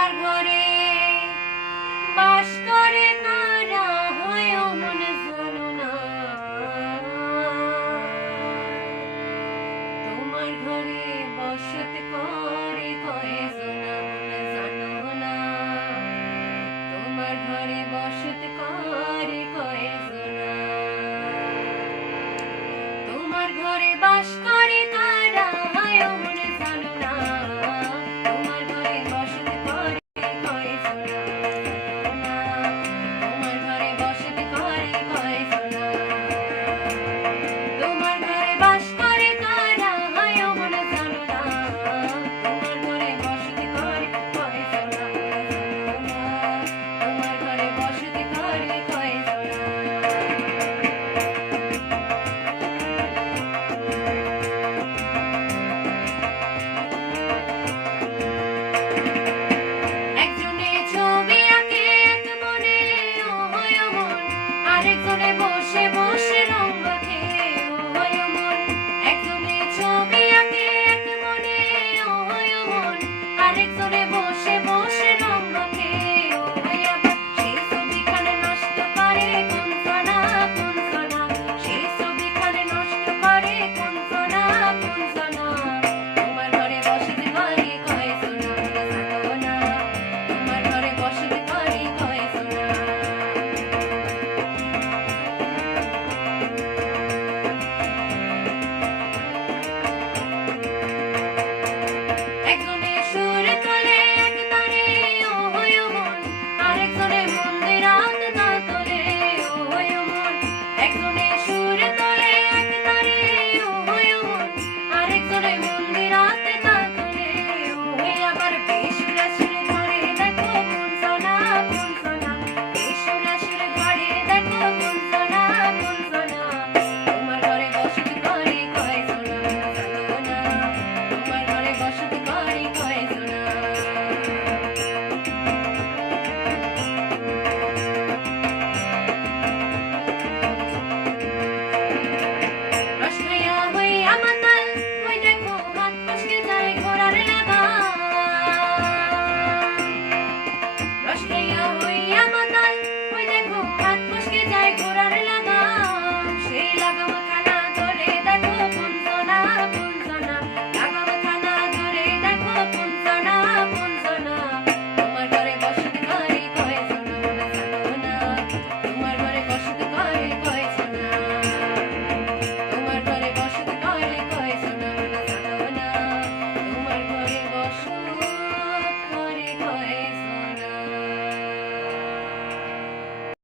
তোমার ঘরে বাস করে কারা হয় মন জানো না। তোমার ঘরে বসত করে কয়জনা মন জানো না। তোমার ঘরে বসত করে কয়জনা। তোমার ঘরে বাস করে কারা হয় মন জানো না। তোমার ঘরে বসত করে কয়জনা। তোমার ঘরে বসত করে কয়জনা। তোমার ঘরে বাস করে কারা হয় মন জানো না। তোমার ঘরে বসত করে কয়জনা। তোমার ঘরে বসত করে কয়জনা। একজনে ছবি আঁকে এক মনে ও হয় মন, আরেকজনে বসে বসে রং মাখে ও হয় মন। একজনে ছবি আঁকে এক মনে ও হয় মন, আরেকজনে